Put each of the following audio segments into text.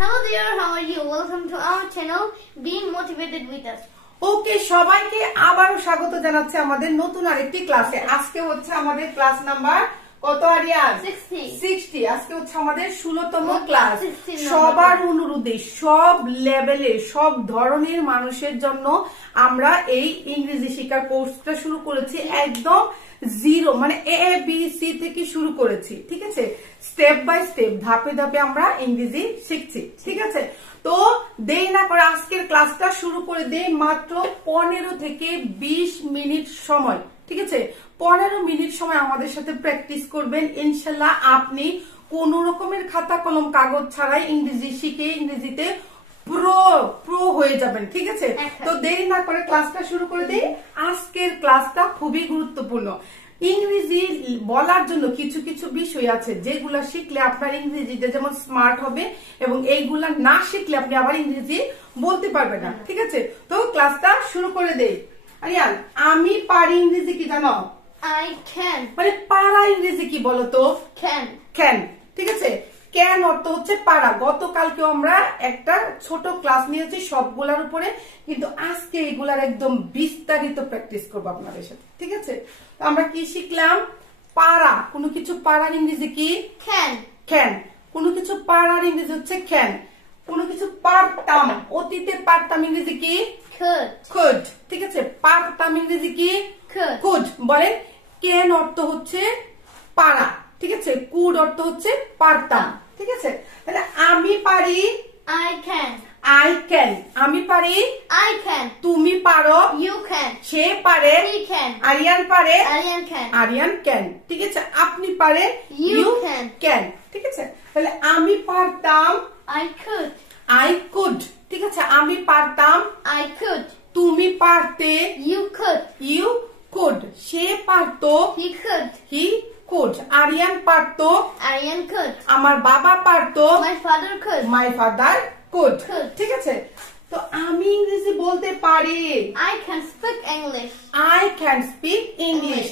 Hello there, how are you? Welcome to our channel, Being Motivated with Us. ওকে, সবাইকে আবারও স্বাগত জানাচ্ছি আমাদের নতুন আরেকটি ক্লাসে। আজকে হচ্ছে আমাদের ক্লাস নাম্বার কত আরিয়ান? 60। আজকে হচ্ছে আমাদের 16তম ক্লাস। সবার অনুরোধে সব লেভেলে সব ধরনের মানুষের জন্য আমরা এই ইংরেজি শিক্ষার কোর্সটা শুরু করেছি। একদম জিরো মানে ABC থেকে শুরু করেছি, ঠিক আছে? স্টেপ বাই স্টেপ, ধাপে ধাপে আমরা ইংরেজি শিখছি, ঠিক আছে? তো দেরি না করে আজকের ক্লাসটা শুরু করে দেই। মাত্র 15 থেকে 20 মিনিট সময়, ঠিক আছে? 15 মিনিট সময় আমাদের সাথে প্র্যাকটিস করবেন। ইনশাল্লাহ আপনি কোন রকমের খাতা কলম কাগজ ছাড়াই ইংরেজি শিখে ইংরেজিতে প্রো হয়ে যাবেন, ঠিক আছে? তো দেরি না করে ক্লাসটা শুরু করে দেই। আজকের ক্লাসটা খুবই গুরুত্বপূর্ণ। ইংরেজি বলার জন্য কিছু কিছু বিষয় আছে যেগুলা শিখলে আপনার ইংরেজিটা যেমন স্মার্ট হবে এবং এইগুলা না শিখলে আপনি আবার ইংরেজি বলতে পারবেন না, ঠিক আছে? তো ক্লাসটা শুরু করে দেই। আরিয়ান, আমি পারি ইংরেজি কি জানো? I can. মানে পারা ইংরেজি কি বলতো? Can. ক্যান, ঠিক আছে? ক্যান অর্থ হচ্ছে পারা। গতকালকে আমরা একটা ছোট ক্লাস নিয়েছি সবগুলার উপরে, কিন্তু আজকে এগুলার একদম বিস্তারিত প্র্যাকটিস করবো আপনাদের সাথে, ঠিক আছে? তো আমরা কি শিখলাম? পারা, কোনো কিছু পারার ইংরেজি কি? Can. ক্যান। কোনো কিছু পারার ইংরেজি হচ্ছে ক্যান। কোনো কিছু পারতাম, অতীতে পারতাম ইংরেজি কি? Could. কুড, ঠিক আছে? পারতাম ইংরেজি কি? Could. কুড। বলেন ক্যান অর্থ হচ্ছে পারা, ঠিক আছে? কুড অর্থ হচ্ছে পারতাম, ঠিক আছে? তাহলে আমি পারি, I can. I can. আমি পারি, I can. তুমি পারো, You can. সে পারে, He can. আরিয়ান পারে, Aryan can. আরিয়ান ক্যান, ঠিক আছে? আপনি পারে, You can. ক্যান, ঠিক আছে? তাহলে আমি পারতাম, I could. আই কুড, ঠিক আছে? আমি পারতাম, I could. তুমি পারতে, You could. You could. সে পারতো, He could. He could. Aryan পারতো, Aryan could. আমার বাবা পারতো, My father could. My father could, Could. ঠিক আছে? তো আমি ইংরেজি বলতে পারি, I can speak English. I can speak English.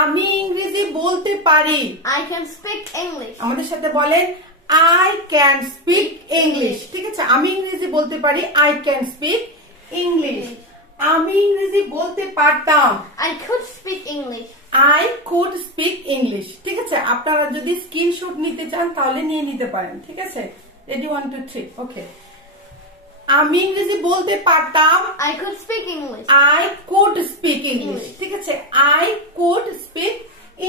আমি ইংরেজি বলতে পারি, I can speak English. আমাদের সাথে বলেন আই ক্যান স্পিক ইংলিশ, ঠিক আছে? আমি ইংরেজি বলতে পারি, আই ক্যান স্পিক ইংলিশ। আমি ইংরেজি বলতে পারতাম, I could speak English. I could speak English, ঠিক আছে? আপনারা যদি স্ক্রিনশট নিতে চান তাহলে নিয়ে নিতে পারেন, ঠিক আছে? Ready 1 2 3 okay. আমি ইংরেজি বলতে পারতাম, I could speak English. I could speak English, ঠিক আছে? I could speak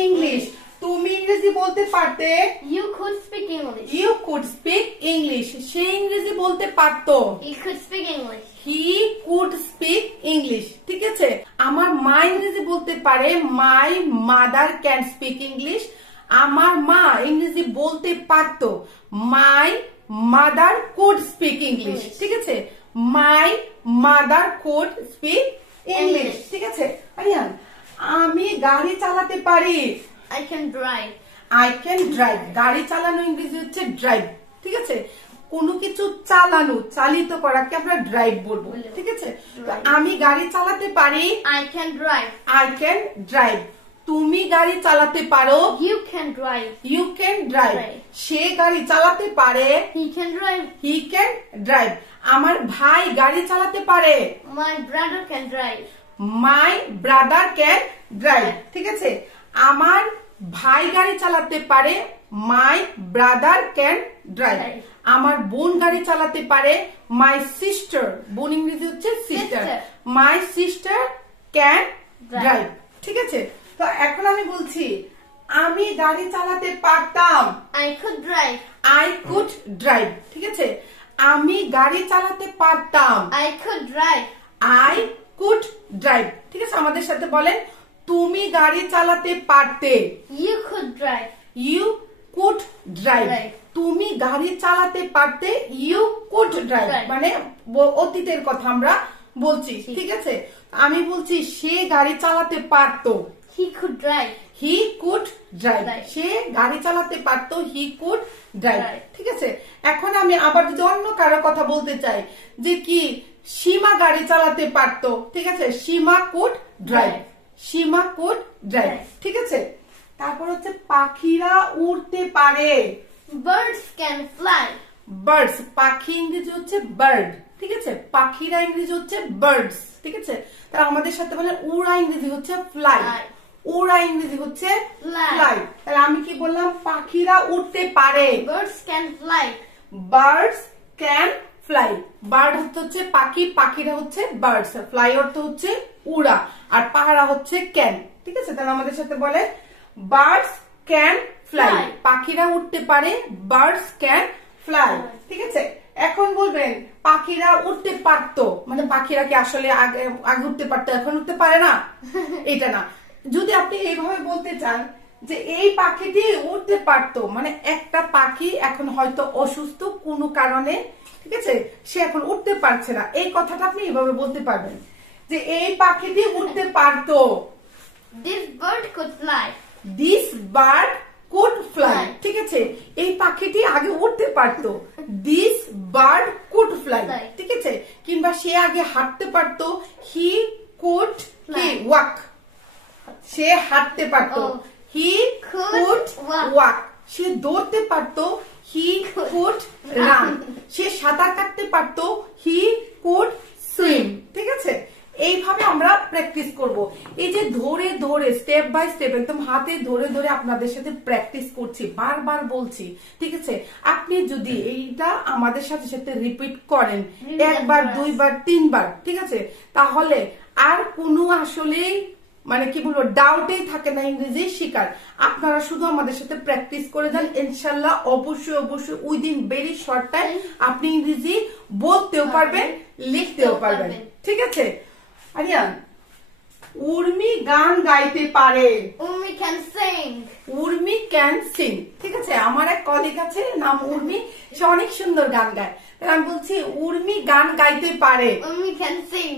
English. তুমি ইংরেজি বলতে পারতে, You could speak English. You could speak English. সে ইংরেজি বলতে পারতো, He could speak English. He could speak English, ঠিক আছে? আমার মা ইংরেজি বলতে পারে, my mother can speak English. আমার মা ইংরেজি বলতে পারতো, my mother could speak English, ঠিক আছে? My mother could speak English, ঠিক আছে? আরিয়ান, আমি গাড়ি চালাতে পারি, I can drive. I can drive. গাড়ি চালানো ইংরেজি হচ্ছে ড্রাইভ, ঠিক আছে? কোনো কিছু চালানো, চালিত করাকে আমরা ড্রাইভ বলবো, ঠিক আছে? তো আমি গাড়ি চালাতে পারি, I can drive. I can drive. তুমি গাড়ি চালাতে পারো, You can drive. You can drive. সে গাড়ি চালাতে পারে, He can drive. He can drive. আমার ভাই গাড়ি চালাতে পারে, My brother can drive. My brother can drive, ঠিক আছে? আমার ভাই গাড়ি চালাতে পারে, মাই ব্রাদার ক্যান ড্রাইভ। আমার বোন গাড়ি চালাতে পারে, মাই সিস্টার, বোন ইংরেজি হচ্ছে sister, my sister can drive, ঠিক আছে? তো এখন আমি বলছি আমি গাড়ি চালাতে পারতাম, I could drive. I could drive, ঠিক আছে? আমি গাড়ি চালাতে পারতাম, I could drive. I could drive, ঠিক আছে? আমাদের সাথে বলেন তুমি গাড়ি চালাতে পারতে, You could drive. You could drive. Drive. তুমি গাড়ি চালাতে পারতে, ইউ কুড ড্রাইভ, Drive. মানে অতীতের কথা আমরা বলছি, ঠিক আছে? আমি বলছি সে গাড়ি চালাতে পারতো, He could drive. He could drive. Drive. সে গাড়ি চালাতে পারতো, হি কুড ড্রাইভ, Drive. ঠিক আছে? এখন আমি আবার যদি অন্য কারো কথা বলতে চাই যে কি সীমা গাড়ি চালাতে পারতো, ঠিক আছে? Seema could drive, Seema could drive, ঠিক আছে? তারপর হচ্ছে পাখিরা উড়তে পারে, Birds can fly. বার্ডস, পাখি ইংরেজি হচ্ছে বার্ড, ঠিক আছে, পাখিরা ইংরেজি হচ্ছে বার্ডস, ঠিক আছে। তাহলে আমাদের সাথে বলেন উড়া ইংরেজি হচ্ছে ফ্লাই, উড়া ইংরেজি হচ্ছে ফ্লাই। তাহলে আমি কি বললাম, পাখিরা উড়তে পারে, birds can fly, birds can fly. Bird হচ্ছে পাখি, পাখিরা হচ্ছে বার্ডস, ফ্লাই অর্থ হচ্ছে উড়া, আর পাহারা হচ্ছে ক্যান, ঠিক আছে। তাহলে আমাদের সাথে বলে বার্ডস ক্যান ফ্লাই, পাখিরা উঠতে পারে, বার্ডস ক্যান ফ্লাই, ঠিক আছে। এখন বলবেন পাখিরা উঠতে পারতো, মানে পাখিরা কি আসলে আগে উঠতে পারতো এখন উঠতে পারে না, এটা না। যদি আপনি এইভাবে বলতে চান যে এই পাখিটি উঠতে পারতো, মানে একটা পাখি এখন হয়তো অসুস্থ কোনো কারণে, ঠিক আছে, সে এখন উঠতে পারছে না, এই কথাটা আপনি এইভাবে বলতে পারবেন যে এই পাখিটি উঠতে পারতো, this bird could fly, this bird could fly, ঠিক আছে। এই পাখিটি আগে উঠতে পারতো, this bird could fly, ঠিক আছে। কিংবা সে আগে হাঁটতে পারতো, he could walk, সে হাঁটতে পারতো, he could walk, সে দৌড়তে পারতো, he could run, সে সাঁতার কাটতে পারতো, he could swim, ঠিক আছে। এইভাবে আমরা প্র্যাকটিস করব। এই যে ধরে ধরে স্টেপ বাই স্টেপ একদম হাতে ধরে ধরে আপনাদের সাথে প্র্যাকটিস করছি, বারবার বলছি, ঠিক আছে। আপনি যদি এইটা আমাদের সাথে সাথে রিপিট করেন একবার, দুইবার, তিনবার, ঠিক আছে, তাহলে আর কোনো আসলে মানে কি বলবো ডাউটেই থাকে না ইংরেজি শিকার। আপনারা শুধু আমাদের সাথে প্র্যাকটিস করে দেন, ইনশাল্লাহ অবশ্যই অবশ্যই উইদিন ভেরি শর্ট টাইম আপনি ইংরেজি বলতেও পারবেন, লিখতেও পারবেন, ঠিক আছে। আরিয়ান, উর্মি গান গাইতে পারে, Urmi can sing, Urmi can sing, ঠিক আছে। আমার এক কলিগ আছে নাম উর্মি, সে অনেক সুন্দর গান গায়, তাহলে আমি বলছি উর্মি গান গাইতে পারে, Urmi can sing,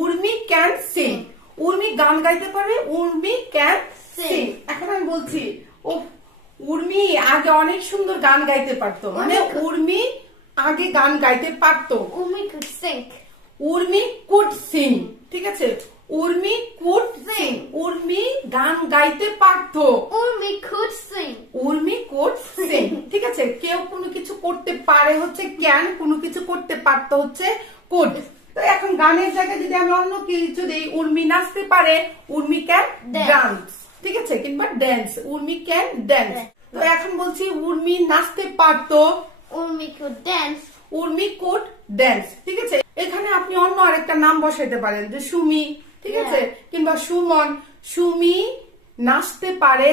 Urmi can sing, Urmi গান গাইতে পারবে, উর্মি ক্যান সিং। এখন আমি বলছি ও উর্মি আগে অনেক সুন্দর গান গাইতে পারতো, মানে উর্মি আগে গান গাইতে পারতো, উর্মি কুড সিং, উর্মি কুড সিং, ঠিক আছে। উর্মি কুড সিং, উর্মি গান গাইতে পারতো, উর্মি কুড সিং, উর্মি কুড সিং, ঠিক আছে। কেউ কোনো কিছু করতে পারে হচ্ছে ক্যান, কোনো কিছু করতে পারতো হচ্ছে কুড। তো এখন গানের জায়গায় যদি আমি অন্য কিছু দিই, উর্মি নাচতে পারে, উর্মি ক্যান ডান্স, ঠিক আছে, কিংবা ড্যান্স, উর্মি ক্যান ড্যান্স। তো এখন বলছি উর্মি নাচতে পারতো, Urmi could dance, Urmi could dance, ঠিক আছে। এখানে আপনি অন্য আরেকটা নাম বসাইতে পারেন যে সুমি, ঠিক আছে, কিংবা সুমন। সুমি নাচতে পারে,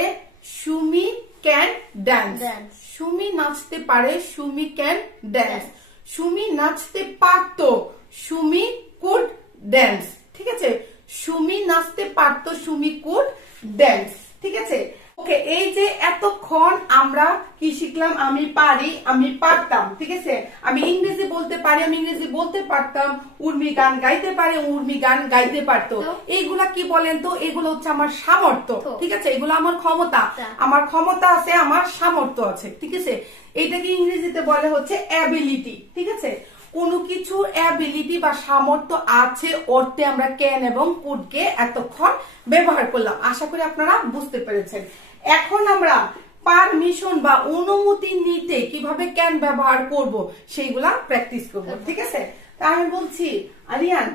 সুমি ক্যান ড্যান্স, সুমি নাচতে পারে, সুমি ক্যান ড্যান্স। সুমি নাচতে পারতো, সুমি কুড ড্যান্স, ঠিক আছে। সুমি নাচতে পারতো, সুমি কুড ড্যান্স, ঠিক আছে। ওকে, এই যে এতক্ষণ আমরা কি শিখলাম, আমি পারি, আমি পারতাম, ঠিক আছে, আমি ইংরেজি বলতে পারি, আমি ইংরেজি বলতে পারতাম, উর্মি গান গাইতে পারে, উর্মি গান গাইতে পারতো। এইগুলা কি বলেন তো, এগুলো হচ্ছে আমার সামর্থ্য, ঠিক আছে, এগুলো আমার ক্ষমতা, আমার ক্ষমতা আছে, আমার সামর্থ্য আছে, ঠিক আছে। এইটাকে ইংরেজিতে বলে হচ্ছে অ্যাবিলিটি, ঠিক আছে। কোনো কিছু অ্যাবিলিটি বা সামর্থ্য আছে অর্থে আমরা ক্যান এবং কুডকে এতক্ষণ ব্যবহার করলাম। আশা করি আপনারা বুঝতে পেরেছেন। এখন আমরা পারমিশন বা অনুমতি নিতে কিভাবে ক্যান ব্যবহার করব সেইগুলা প্র্যাকটিস করব, ঠিক আছে। তা আমি বলছি আরিয়ান,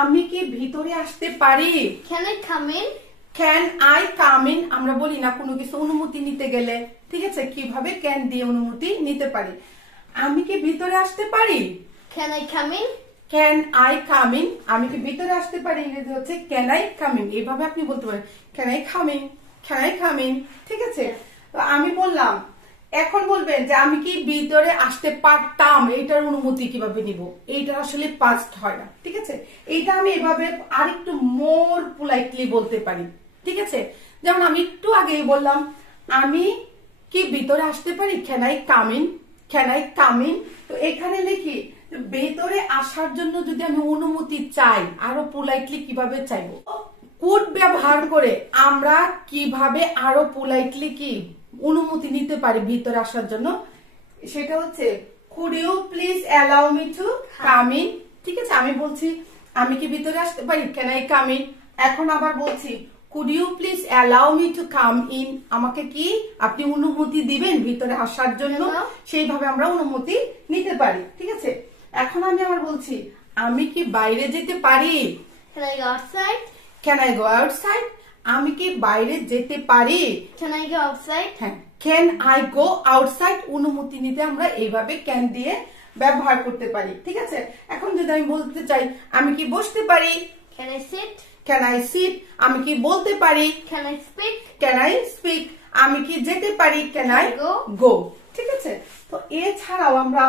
আমি কি ভিতরে আসতে পারি, can I come in, can I come in. আমরা বলি না কোনো কিছু অনুমতি নিতে গেলে, ঠিক আছে, কিভাবে ক্যান দিয়ে অনুমতি নিতে পারি। আমি কি ভিতরে আসতে পারি, can I come in, can I come in, আমি কি ভিতরে আসতে পারি, ইংরেজি হচ্ছে ক্যান আই কাম ইন। এইভাবে আপনি বলতে পারেন can I come in, can I come in, ঠিক আছে। তো আমি বললাম, এখন বলবেন যে আমি কি ভিতরে আসতে পারতাম, এইটার অনুমতি কিভাবে নিব, এইটা আসলে পাস্ট হয় না, ঠিক আছে। এইটা আমি এভাবে আরেকটু মোর পোলাইটলি বলতে পারি, ঠিক আছে। যেমন আমি একটু আগেই বললাম আমি কি ভিতরে আসতে পারি, can I come in, can I come in. তো এখানে লিখি ভেতরে আসার জন্য যদি আমি অনুমতি চাই, আরো পোলাইটলি কিভাবে চাইবো, কুড ব্যবহার করে আমরা কিভাবে আরো পোলাইটলি কি অনুমতি নিতে পারি ভিতরে আসার জন্য, সেটা হচ্ছে could you please allow me to come in, ঠিক আছে। আমি বলছি আমি কি ভিতরে আসতে পারি, ক্যান আই কাম ইন। এখন আবার বলছি could you please allow me to come in, আমাকে কি আপনি অনুমতি দিবেন ভিতরে আসার জন্য, সেইভাবে আমরা অনুমতি নিতে পারি। ঠিক আছে, এখন আমি আবার বলছি আমি কি বাইরে যেতে পারি, Can I go outside? Can I go outside? আমি কি বাইরে যেতে পারি, Can I go outside? হ্যাঁ, Can I go outside অনুমতি নিতে আমরা এইভাবে can দিয়ে ব্যবহার করতে পারি। ঠিক আছে, এখন যদি আমি বলতে চাই আমি কি বসতে পারি, Can I sit? Can I sit? আমি কি বলতে পারি, Can I speak? Can I speak? আমি কি যেতে পারি, Can I go? go? ঠিক আছে, তো এছাড়াও আমরা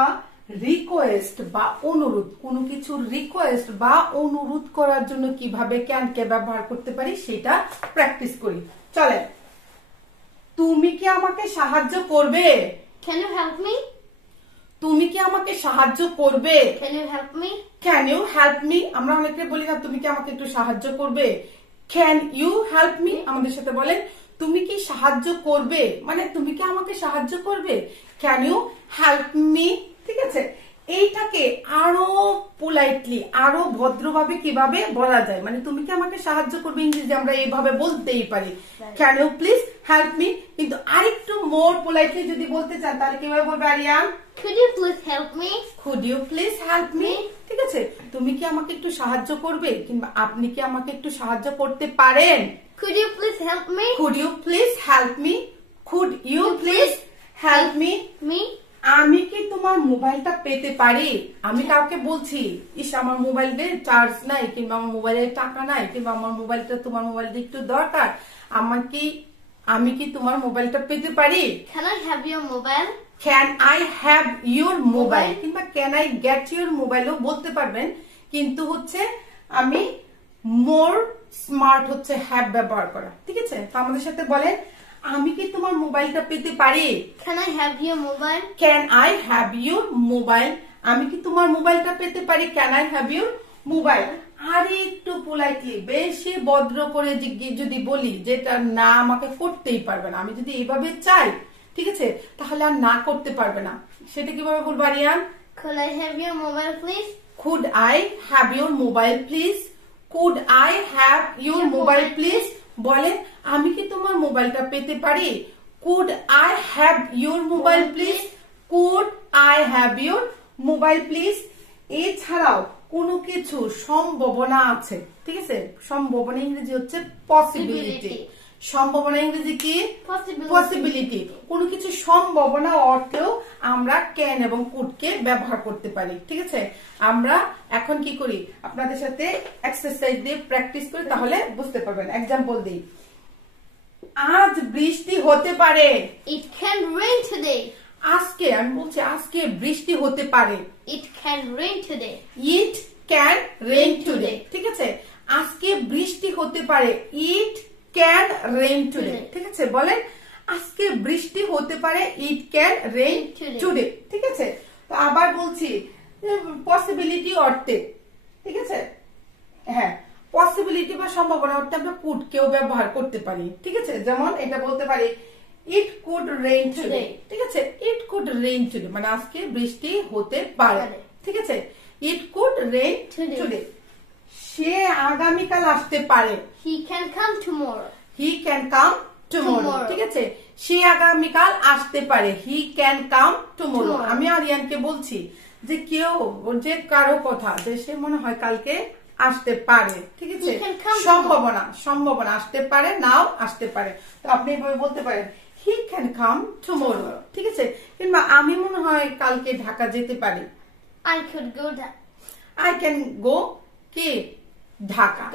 রিকোয়েস্ট বা অনুরোধ, কোনো কিছুর রিকোয়েস্ট বা অনুরোধ করার জন্য কিভাবে ক্যান কে ব্যবহার করতে পারি সেটা প্র্যাকটিস করি। চলেন, তুমি কি আমাকে সাহায্য করবে, Can you help me? তুমি কি আমাকে সাহায্য করবে, Can you help me? Can you help me? আমরা অনেকে বলি না তুমি কি আমাকে একটু সাহায্য করবে, Can you help me? আমাদের সাথে বলেন তুমি কি সাহায্য করবে, মানে তুমি কি আমাকে সাহায্য করবে, Can you help me? ঠিক আছে, এইটাকে আরো পোলাইটলি আরো ভদ্রভাবে কিভাবে বলা যায়, মানে তুমি কি আমাকে সাহায্য করবে ইংরেজি আমরা এইভাবে বলতেই পারি, Can you please help me? কিন্তু আরেকটু মোর পোলাইটলি যদি বলতে চান তাহলে কিভাবে বলবে Aryan, Could you please help me? Could you please help me? ঠিক আছে, তুমি কি আমাকে একটু সাহায্য করবে কিংবা আপনি কি আমাকে একটু সাহায্য করতে পারেন, Could you please help me? Could you please help me? Could you please help me? Me? আমি কি তোমার মোবাইলটা পেতে পারি, আমি কাউকে বলছি ইস আমার মোবাইলে চার্জ নাই কিংবা আমার মোবাইলে টাকা নাই কিংবা আমার মোবাইলটা তোমার মোবাইলটা একটু দরকার, আমি কি তোমার মোবাইলটা পেতে পারি, Can I have your mobile? Can I have your mobile? কিংবা Can I get your mobile ও বলতে পারবেন, কিন্তু হচ্ছে আমি মোর স্মার্ট হচ্ছে হ্যাভ ব্যবহার করা। ঠিক আছে, তো আমাদের সাথে বলেন আমি কি তোমার মোবাইলটা পেতে পারি, Can I have your mobile? Can I have your mobile? আমি কি তোমার মোবাইলটা পেতে পারি, Can I have your mobile? আর একটু পোলাইটলি বেশি ভদ্র করে যদি বলি যেটা না আমাকে করতেই পারবে না, আমি যদি এইভাবে চাই ঠিক আছে তাহলে আর না করতে পারবে না, সেটা কিভাবে বলবো Aryan, Could I have your mobile please? Could I have your mobile please? Could I have your mobile please? বলেন আমি কি তোমার মোবাইলটা পেতে পারি, Could I have your mobile please? Could I have your mobile please? এছাড়াও কোনো কিছু সম্ভাবনা আছে, ঠিক আছে, সম্ভাবনা ইংরেজি হচ্ছে পসিবিলিটি, সম্ভাবনা ইংরেজি কি, পসিবিলিটি, কোনো কিছু সম্ভাবনা অর্থেও আমরা ক্যান এবং কুড কে ব্যবহার করতে পারি। ঠিক আছে, আমরা এখন কি করি আপনাদের সাথে এক্সারসাইজ দিয়ে প্র্যাকটিস করি তাহলে বুঝতে পারবেন। এক্সাম্পল দিই, আজ বৃষ্টি হতে পারে, It can rain today. আজকে আমি বলছি আজকে বৃষ্টি হতে পারে, It can rain today. It can rain today. ঠিক আছে, আজকে বৃষ্টি হতে পারে, It can rain today. ঠিক আছে, বলেন আজকে বৃষ্টি হতে পারে, It can rain today. ঠিক আছে, তো আবার বলছি পসিবিলিটি অর্থে, ঠিক আছে, হ্যাঁ পসিবিলিটি বা সম্ভাবনা অর্থে আমরা কুড কেও ব্যবহার করতে পারি। ঠিক আছে, যেমন এটা বলতে পারি It could rain today. ঠিক আছে, It could rain today মানে আজকে বৃষ্টি হতে পারে। ঠিক আছে, It could rain today. সে আগামীকাল আসতে পারে, He can come tomorrow. He can come tomorrow. ঠিক আছে, সে আগামীকাল আসতে পারে, He can come tomorrow. আমি আরিয়ানকে বলছি যে কেউ যে কারো কথা যে সে মনে হয় কালকে আসতে পারে, ঠিক আছে, সম্ভাবনা আসতে পারে নাও আসতে পারে, তো আপনি এভাবে বলতে পারেন He can come tomorrow. ঠিক আছে, কিংবা আমি মনে হয় কালকে ঢাকা যেতে পারি, I could go there. I can go কি ঢাকা,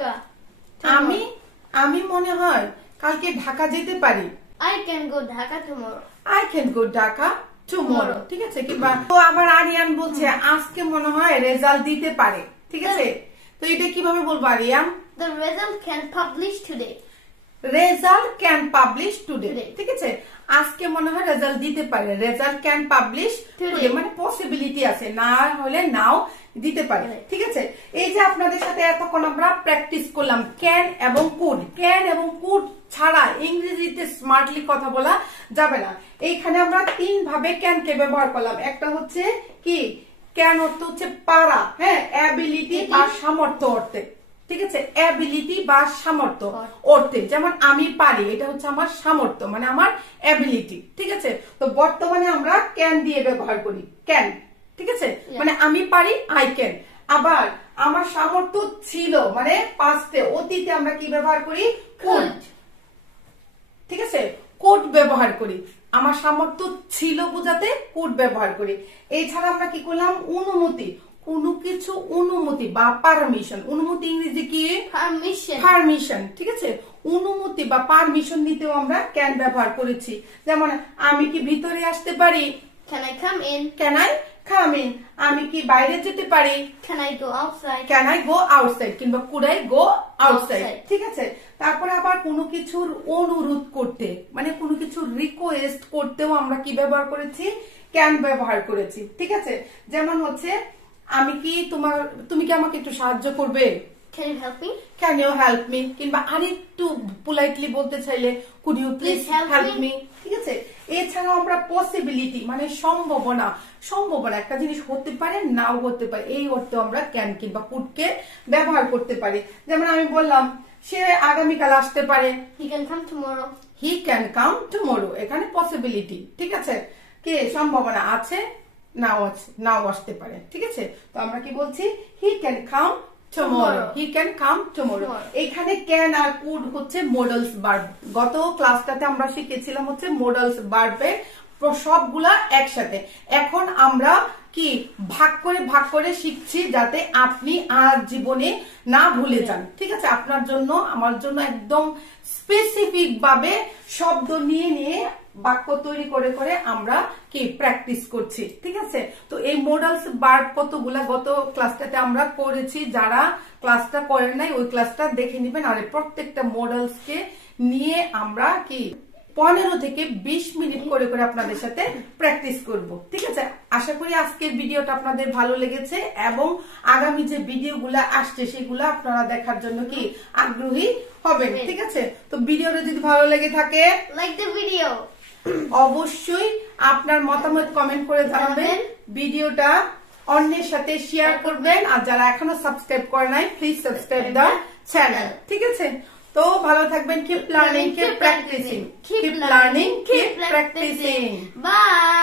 আমি মনে হয় কালকে ঢাকা যেতে পারি, I can go Dhaka tomorrow. I can go Dhaka tomorrow. ঠিক আছে, কিংবা তো আবার আরিয়ান বলছে আজকে মনে হয় রেজাল্ট দিতে পারে। ঠিক আছে, তো এটা কিভাবে বলবো Aryan, The result can publish today. Result can publish today. ঠিক আছে, আজকে মনে হয় রেজাল্ট দিতে পারে, রেজাল্ট ক্যান পাবলিশ টুডে মানে পসিবিলিটি আছে, না হলে নাও দিতে পারে। ঠিক আছে, এই যে আপনাদের সাথে এতক্ষণ আমরা প্র্যাকটিস করলাম ক্যান এবং কুড, ক্যান এবং কুড ছাড়া ইংরেজিতে স্মার্টলি কথা বলা যাবে না। এইখানে আমরা তিন ভাবে ক্যান কে ব্যবহার করলাম, একটা হচ্ছে কি ক্যান অর্থ হচ্ছে পারা, হ্যাঁ অ্যাবিলিটি বা সামর্থ্য অর্থে, ঠিক আছে, অ্যাবিলিটি বা সামর্থ্য অর্থে। যেমন আমি পারি, এটা হচ্ছে আমার সামর্থ্য, মানে আমার অ্যাবিলিটি। ঠিক আছে, তো বর্তমানে আমরা ক্যান দিয়ে ব্যবহার করি, ক্যান। ঠিক আছে, মানে আমি পারি, আই ক্যান। আবার আমার সামর্থ্য ছিল, মানে পাস্টে, অতীতে আমরা কি ব্যবহার করি, কুড। ঠিক আছে, কুড ব্যবহার করি। আমার সামর্থ্য ছিল বোঝাতে কুড ব্যবহার করি। এছাড়া আমরা কি করলাম, অনুমতি, কোনো কিছু অনুমতি বা পারমিশন। অনুমতি ইংরেজি কি, পারমিশন। ঠিক আছে, অনুমতি বা পারমিশন নিতেও আমরা ক্যান ব্যবহার করেছি। যেমন আমি কি ভিতরে আসতে পারি, Can I come in? Can I come in? আমি কি বাইরে যেতে পারি, Can I go outside? Can I go outside? কিংবা Could I go outside? ঠিক আছে, তারপরে আবার কোনো কিছুর অনুরোধ করতে, মানে কোনো কিছুর রিকোয়েস্ট করতেও আমরা কি ব্যবহার করেছি, ক্যান ব্যবহার করেছি। ঠিক আছে, যেমন হচ্ছে আমি কি তুমি কি আমাকে একটু সাহায্য করবে, Can you help me? Can you help me? কিংবা আরেকটু পোলাইটলি বলতে চাইলে Could you please help me? ঠিক আছে, এছাড়াও আমরা পসিবিলিটি, মানে সম্ভাবনা, একটা জিনিস হতে পারে নাও হতে পারে, এই অর্থে আমরা ক্যান কিংবা কুডকে ব্যবহার করতে পারি। যেমন আমি বললাম সে আগামীকাল আসতে পারে, He can come tomorrow. He can come tomorrow। এখানে পসিবিলিটি, ঠিক আছে, কে সম্ভাবনা আছে, নাও আসতে পারে। ঠিক আছে, তো আমরা কি বলছি, He can come tomorrow, he can come tomorrow। এখানে ক্যান আর কুড হচ্ছে মডেলস ভার্ব। গত ক্লাসটাতে আমরা শিখেছিলাম হচ্ছে মডেলস ভার্বের সবগুলা একসাথে। এখন আমরা কি ভাগ করে শিখছি, যাতে আপনি আর জীবনে না ভুলে যান। ঠিক আছে, আপনার জন্য আমার জন্য একদম স্পেসিফিক ভাবে শব্দ নিয়ে বাক্য তৈরি করে আমরা কি প্র্যাকটিস করছি। ঠিক আছে, তো এই মডেলস ভার্ব কতগুলা গত ক্লাসটাতে আমরা করেছি। যারা ক্লাসটা করেন নাই ওই ক্লাসটা দেখে নেবেন। আর প্রত্যেকটা মডেলস কে নিয়ে আমরা কি 15 থেকে 20 মিনিট করে আপনাদের সাথে প্র্যাকটিস করব। ঠিক আছে, আশা করি আজকের ভিডিওটা আপনাদের ভালো লেগেছে এবং আগামী যে ভিডিওগুলো আসছে সেগুলো আপনারা দেখার জন্য কি আগ্রহী হবেন। ঠিক আছে, তো ভিডিওটা যদি ভালো লেগে থাকে, লাইক দ্য ভিডিও, অবশ্যই আপনার মতামত কমেন্ট করে জানাবেন। ভিডিওটা অন্যের সাথে শেয়ার করবেন। আর যারা এখনো সাবস্ক্রাইব করে নাই, প্লিজ সাবস্ক্রাইব দ্য চ্যানেল। ঠিক আছে, তো ভালো থাকবেন। Keep learning, keep practicing. Keep learning, keep practicing. Bye.